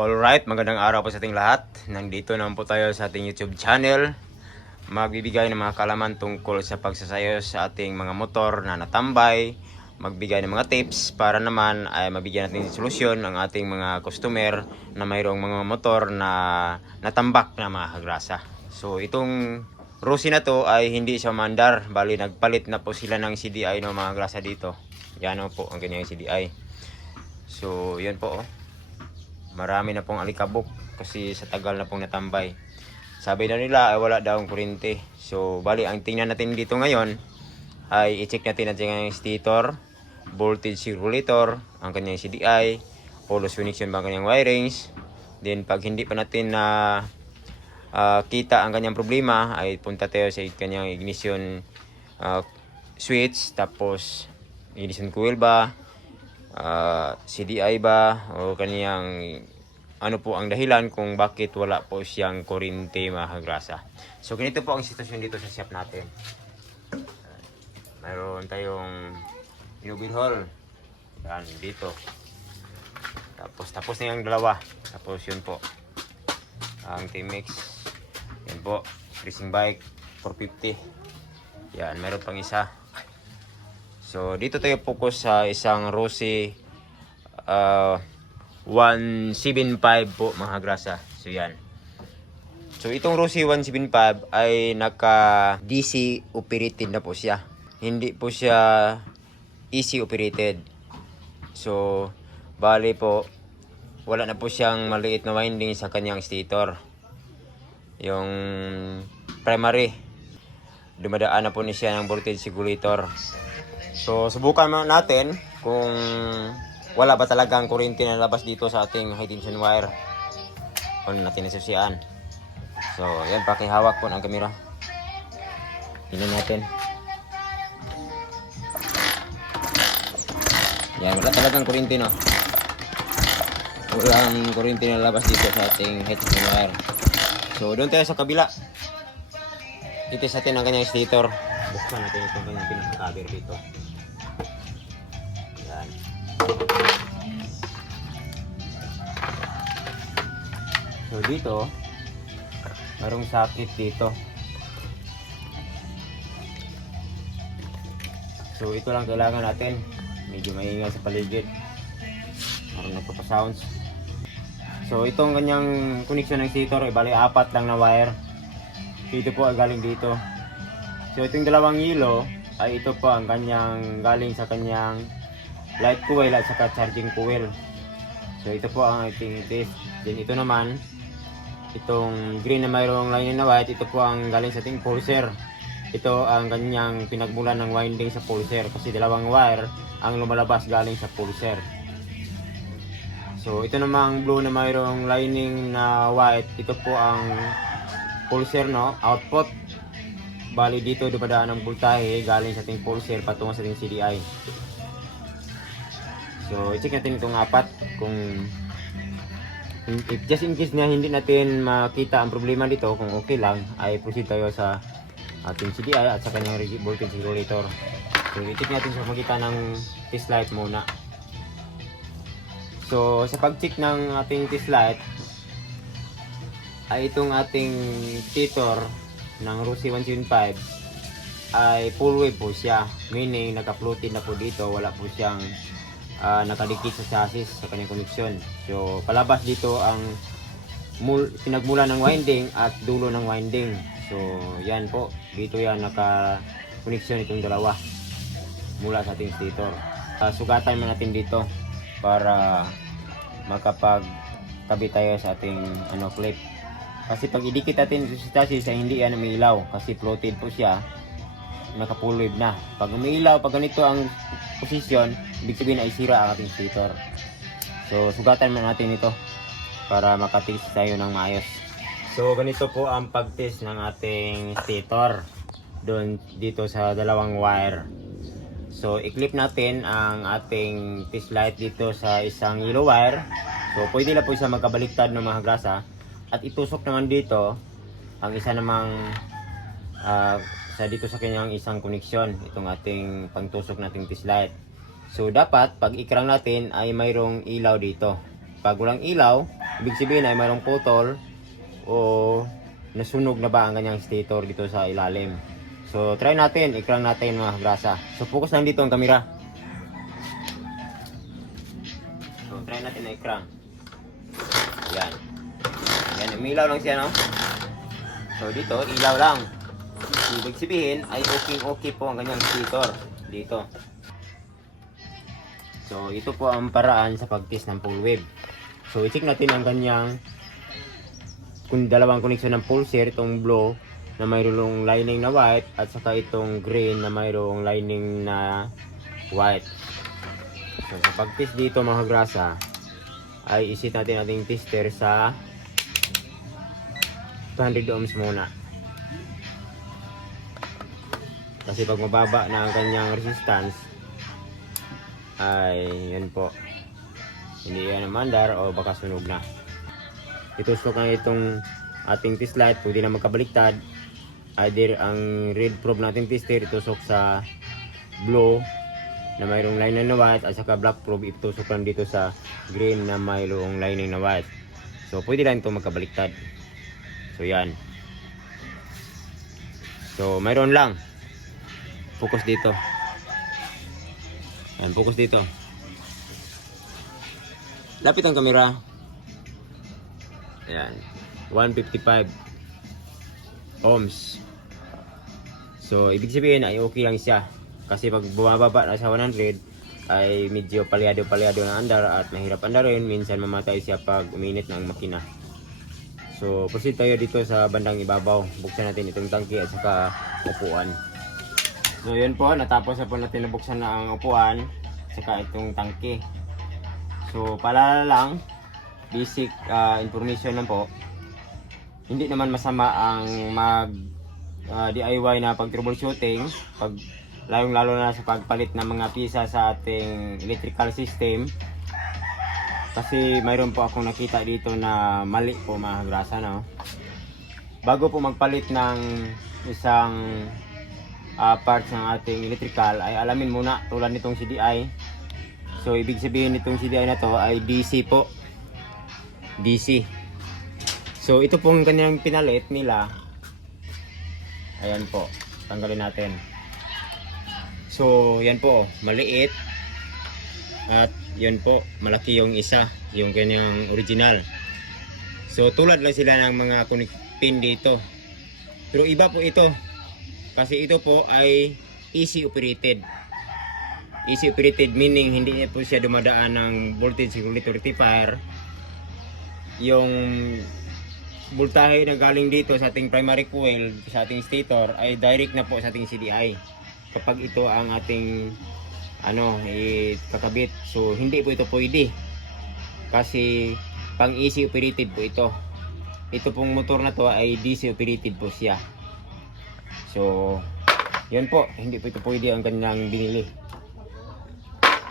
Alright, magandang araw po sa ating lahat. Nandito naman po tayo sa ating YouTube channel. Magbibigay ng mga kalaman tungkol sa pagsasayos sa ating mga motor na natambay. Magbigay ng mga tips para naman ay mabigyan natin solusyon ang ating mga customer na mayroong mga motor na natambak na mga kagrasa. So itong Rossi na to ay hindi siya mandar. Bali nagpalit na po sila ng CDI ng mga grasa dito. Yan po ang kanyang CDI. So yan po oh marami na pong alikabok kasi sa tagal na pong natambay. Sabi na nila ay wala daw ang kuryente. So, bali, ang tingnan natin dito ngayon ay i-check natin ang kanyang stator, voltage regulator, ang kanyang CDI, polos connection ba ang kanyang wirings. Then, pag hindi pa natin na ah, kita ang kanyang problema, ay punta tayo sa kanyang ignition ah, switch, tapos ignition coil ba, ah, CDI ba o kaniyang ano po ang dahilan kung bakit wala po siyang kuryente mga kagrasa. So ganito po ang sitwasyon dito sa shop natin. Mayroon tayong Newbill Hall. Yan, dito. Tapos tapos na yung dalawa. Tapos yun po. Ang T-Mix. Yan po. Racing bike 450. Yan, meron pang isa. So, dito tayo focus sa isang Rossi uh, 175 po mga grasa. So, yan. So, itong Rossi 175 ay naka DC operated na po siya. Hindi po siya easy operated. So, bali po, wala na po siyang maliit na winding sa kanyang stator. Yung primary, dumadaan na po niya ng voltage regulator. So, subukan natin kung wala ba talagang kuryente na labas dito sa ating high tension wire. On natin nasusian. So, yan, pakihawak po ng kamera. Tingnan natin. Yan, wala talagang kuryente, no? Walang kuryente na labas dito sa ating high tension wire. So, doon tayo sa kabila. Itis natin ang kanyang stator. Buksan natin itong kanyang pinaka-cover dito. So dito, merong sakit dito. So ito lang kailangan natin. Medyo maingay sa paligid. Parang nagpapasounds. So itong kanyang connection ng stator, ay bali apat lang na wire. Dito po ay galing dito. So itong dalawang yelo ay ito po ang kanyang galing sa kanyang light coil at saka charging coil. So ito po ang ating test. Then ito naman, itong green na mayroong line na white, ito po ang galing sa ating pulser. Ito ang kanyang pinagmulan ng winding sa pulser kasi dalawang wire ang lumalabas galing sa pulser. So ito namang blue na mayroong lining na white, ito po ang pulser no, output. Bali dito dumadaan ang voltahe galing sa ating pulser patungo sa ating CDI. So, i-check natin itong apat kung if just in case na hindi natin makita ang problema dito, kung okay lang, ay proceed tayo sa ating CDI at sa kanyang voltage regulator. So, i-check natin sa magitan ng test light muna. So, sa pag-check ng ating test light, ay itong ating titor ng Rossi 175 ay full wave po siya. Meaning, naka-floated na po dito, wala po siyang ah, nakadikit sa chassis sa kanyang koneksyon. So, palabas dito ang mul- pinagmula ng winding at dulo ng winding. So, yan po. Dito yan naka-koneksyon itong dalawa mula sa ating stator. Ah, sugatan mo natin dito para makapag tabi tayo sa ating ano clip. Kasi pag idikit natin sa chassis ay hindi yan umiilaw kasi floated po siya naka-full wave na. Pag umiilaw, pag ganito ang posisyon, ibig sabihin ay sira ang ating stator. So, sugatan mo natin ito para makatest tayo ng maayos. So, ganito po ang pag-test ng ating stator doon dito sa dalawang wire. So, i-clip natin ang ating test light dito sa isang yellow wire. So, pwede na po siya magkabaliktad ng mga grasa. At itusok naman dito ang isa namang ah, sa dito sa kanyang isang koneksyon itong ating pangtusok nating test light. So dapat pag ikrang natin ay mayroong ilaw dito. Pag walang ilaw, ibig sabihin ay mayroong putol o nasunog na ba ang kanyang stator dito sa ilalim. So, try natin, i-crank natin mga grasa. So, focus lang dito ang kamera. So, try natin na i-crank. Yan. Yan, umilaw lang siya, no? So, dito, ilaw lang. Ibig sabihin, ay okay-okay po ang kanyang stator dito. So, ito po ang paraan sa pag-test ng full wave. So, i-check natin ang kanyang kung dalawang connection ng pulser, itong blue na mayroong lining na white at saka itong green na mayroong lining na white. So, sa pag-test dito mga grasa, ay isit natin ating tester sa 200 ohms muna. Kasi pag mababa na ang kanyang resistance, ay yun po. Hindi yan mandar o baka sunog na. Itusok na itong ating test light, pwede na magkabaliktad. Either ang red probe nating tester itusok sa blue na mayroong lining na white at saka black probe itusok lang dito sa green na mayroong lining na white. So pwede lang ito magkabaliktad. So yan. So mayroon lang. Focus dito. Yan, focus dito. Lapit ang kamera. Ayan. 155 ohms. So, ibig sabihin ay okay lang siya. Kasi pag bumababa na sa 100, ay medyo palyado-palyado na andar at mahirap andarin. Minsan mamatay siya pag uminit ng makina. So, proceed tayo dito sa bandang ibabaw. Buksan natin itong tangki at saka upuan. So, yun po. Natapos na po natin nabuksan na ang upuan saka itong tangki. So, paalala lang, basic ah, information lang po. Hindi naman masama ang mag ah, DIY na pag troubleshooting, pag lalong lalo na sa pagpalit ng mga pisa sa ating electrical system. Kasi mayroon po akong nakita dito na mali po mga grasa no. Bago po magpalit ng isang ah, parts ng ating electrical ay alamin muna tulad nitong CDI So, ibig sabihin nitong CDI na to ay DC po. DC. So, ito pong kanyang pinalit nila. Ayan po. Tanggalin natin. So, yan po. Maliit. At yun po. Malaki yung isa. Yung kanyang original. So, tulad lang sila ng mga pin dito. Pero iba po ito. Kasi ito po ay easy operated. Easy operated meaning hindi po siya dumadaan ng voltage rectifier yung voltahe na galing dito sa ating primary coil sa ating stator ay direct na po sa ating CDI kapag ito ang ating ano ikakabit. So hindi po ito pwede. Kasi pang easy operated po ito. Ito pong motor na to ay DC operated po siya so yun po hindi po ito pwede ang kanilang binili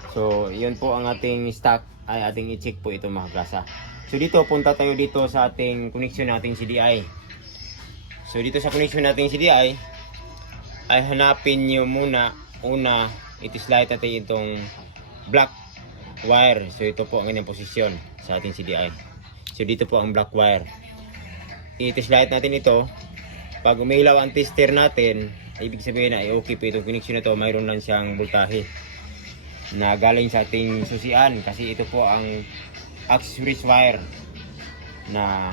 So, yun po ang ating stock ay ating i-check po ito mga klasa. So dito, punta tayo dito sa ating connection nating CDI. So dito sa connection nating CDI, ay hanapin nyo muna, una, itislide natin itong black wire. So ito po ang kanyang posisyon sa ating CDI. So dito po ang black wire. Itislide natin ito. Pag umilaw ang tester natin, ibig sabihin na ay okay po itong connection na to, mayroon lang siyang voltahe na galing sa ating susian kasi ito po ang accessories wire na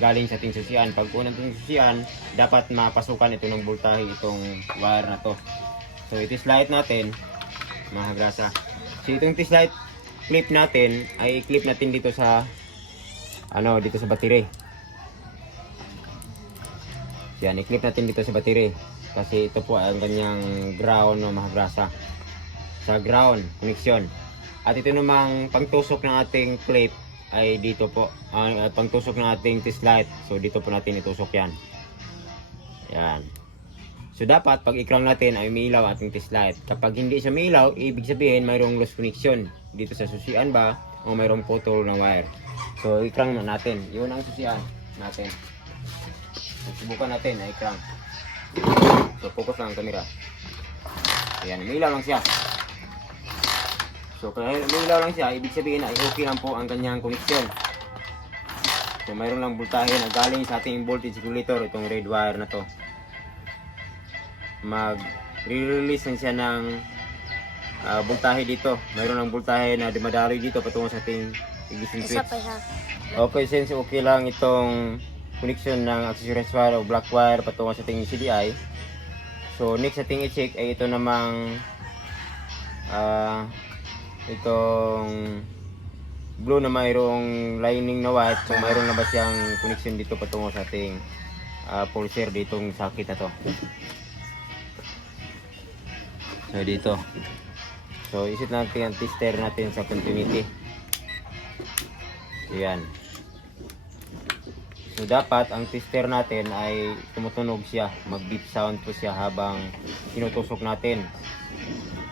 galing sa ating susian. Pag unang ating susian, dapat mapasukan ito ng voltahe itong wire na to. So ito slide natin, mga grasa. So itong slide clip natin ay i-clip natin dito sa ano dito sa battery. Yan, i-clip natin dito sa battery kasi ito po ang kanyang ground no mga grasa sa ground connection. At ito namang pangtusok ng ating clip ay dito po. At pangtusok ng ating test light. So dito po natin itusok yan. Yan. So dapat pag ikrang natin ay umiilaw ating test light. Kapag hindi siya umiilaw, ibig sabihin mayroong lost connection dito sa susian ba o mayroong putol ng wire. So ikrang na natin. Yun ang susian natin. So, subukan natin ay ikrang. So focus lang ang camera. Ayan, umiilaw lang siya. So kaya umiilaw lang siya, ibig sabihin ay okay lang po ang kanyang connection. So mayroon lang voltahe na galing sa ating voltage regulator itong red wire na to. Mag release na siya ng ah, voltahe dito. Mayroon lang voltahe na dumadaloy dito patungo sa ating ignition switch. Okay, since okay lang itong connection ng accessories wire o black wire patungo sa ating CDI. So next ating i-check ay ito namang ah itong blue na mayroong lining na white. So mayroon na ba siyang connection dito patungo sa ating ah, pulser ditong sakit na to. So dito. So isit natin ang tester natin sa continuity. So, yan. So dapat ang tester natin ay tumutunog siya, mag-beep sound po siya habang tinutusok natin.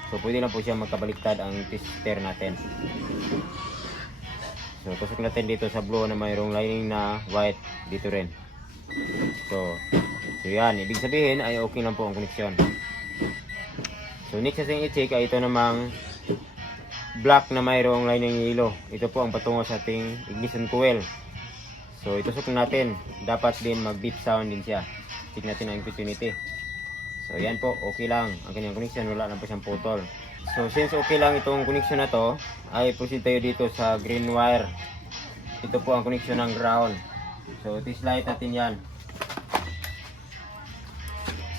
So pwede lang po siya magkabaliktad ang tester natin. So tusok natin dito sa blue na mayroong lining na white dito rin. So, so yan, ibig sabihin ay okay lang po ang koneksyon. So next natin i-check ay ito namang black na mayroong lining yellow. Ito po ang patungo sa ating ignition coil. So itusok natin. Dapat din mag-beep sound din siya. Check natin ang opportunity. So yan po, okay lang. Ang kanyang connection, wala lang po siyang putol. So since okay lang itong connection na to, ay proceed tayo dito sa green wire. Ito po ang connection ng ground. So light natin yan.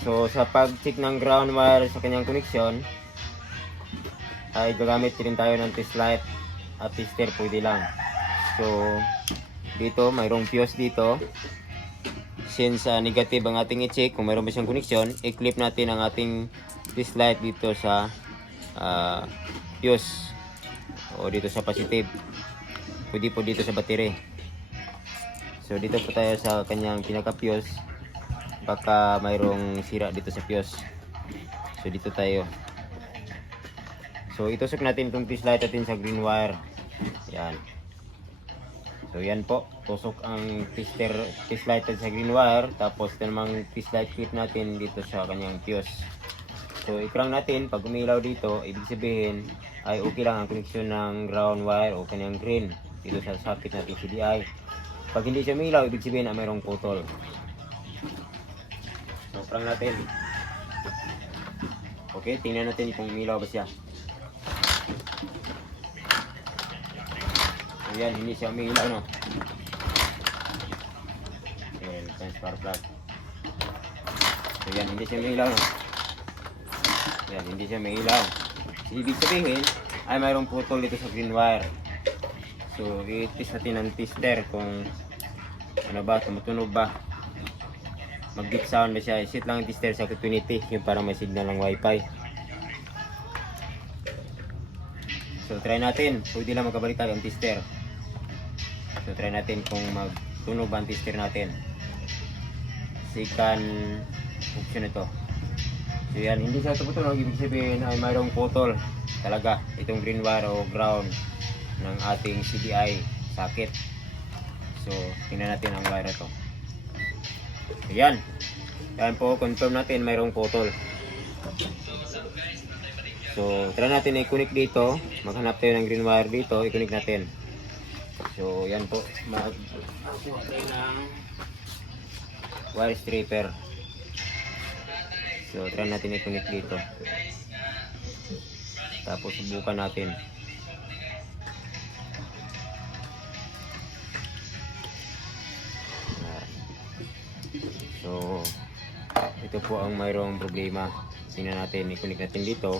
So sa pag-check ng ground wire sa kanyang connection, ay gagamit din tayo ng test light at tester pwede lang. So dito mayroong fuse dito. Since ah, negative ang ating i-check, kung mayroon ba siyang connection, i-clip natin ang ating test light dito sa ah, fuse o dito sa positive. Pwede po dito sa battery. So dito po tayo sa kanyang pinaka fuse. Baka mayroong sira dito sa fuse. So dito tayo. So itusok natin itong test light natin sa green wire. Yan. So yan po, tusok ang tester test light sa green wire tapos namang test light clip natin dito sa kanyang fuse. So ikrang natin pag umilaw dito, ibig sabihin ay okay lang ang connection ng ground wire o kanyang green dito sa socket natin CDI. Pag hindi siya umilaw, ibig sabihin na mayroong putol. So krang natin. Okay, tingnan natin kung umilaw ba siya. Ayan, hindi siya umiilaw, no? Ayan, change power plug. So, yan, hindi siya umiilaw, no? Ayan, hindi siya umiilaw. So, ibig sabihin, ay mayroong putol dito sa green wire. So, i-test natin ng tester kung ano ba, tumutunog ba. Mag-beep sound ba siya. Isit lang ang tester sa opportunity, yung para may signal ng wifi. So, try natin. Pwede lang magkabaliktad ang tester. So, try natin kung magtunog ang tester natin. Second option ito. So, yan. Hindi siya tumutunog. Ibig sabihin ay mayroong putol talaga. Itong green wire o ground ng ating CDI socket. So, tingnan natin ang wire na to. So, yan. Yan po, confirm natin mayroong putol. So, try natin i-connect dito. Maghanap tayo ng green wire dito. I-connect natin. So, yan po. Mag kuha tayo ng wire stripper. So, try natin i-connect dito. Tapos, subukan natin. So, ito po ang mayroong problema. Tingnan natin, i-connect natin dito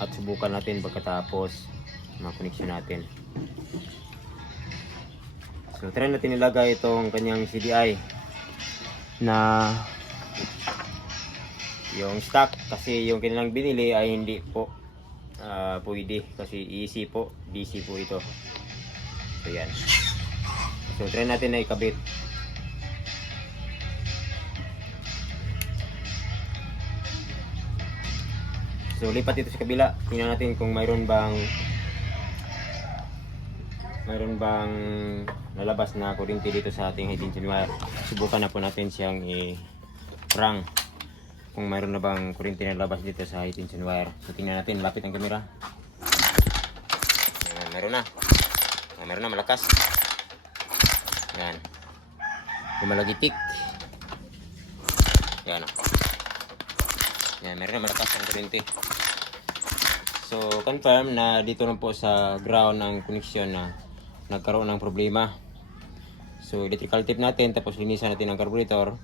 at subukan natin pagkatapos ma-connection natin. So try natin ilagay itong kanyang CDI na yung stock kasi yung kanilang binili ay hindi po ah, pwede kasi easy po, DC po ito. So yan. So try natin na ikabit. So lipat dito sa kabila. Tingnan natin kung mayroon bang mayroon bang nalabas na kuryente dito sa ating engine wire. Subukan na po natin siyang i-prang kung mayroon na bang kuryente na labas dito sa head engine wire. So tingnan natin, lapit ang camera. Ayan, mayroon na. Ah, mayroon na malakas. Yan. Yung malagitik. Yan. oh. Yan, meron na malakas ang kuryente. So, confirm na dito lang po sa ground ng connection na nagkaroon ng problema. So, electrical tape natin, tapos linisan natin ang carburetor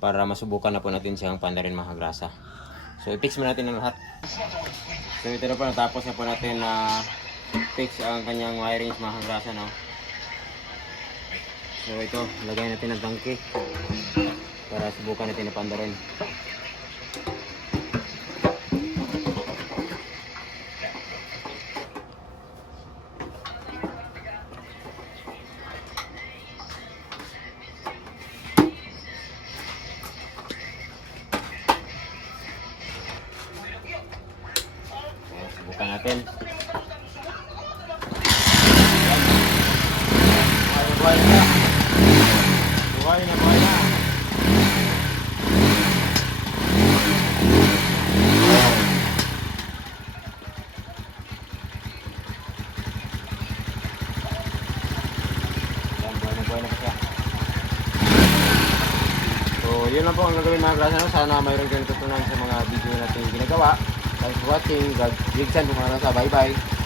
para masubukan na po natin siyang panda rin mga grasa. So, i-fix mo natin ang lahat. So, ito na po, natapos na po natin na fix ang kanyang wiring mga grasa, no? So, ito, lagay natin ang tangke para subukan natin na panda buhay na. Buhay na, buhay na. So, yun lang po ang gagawin mga klase. No? Sana mayroon kayong tutunan sa mga video natin ginagawa. Thanks for watching. God, Big San, mga nasa. Bye-bye.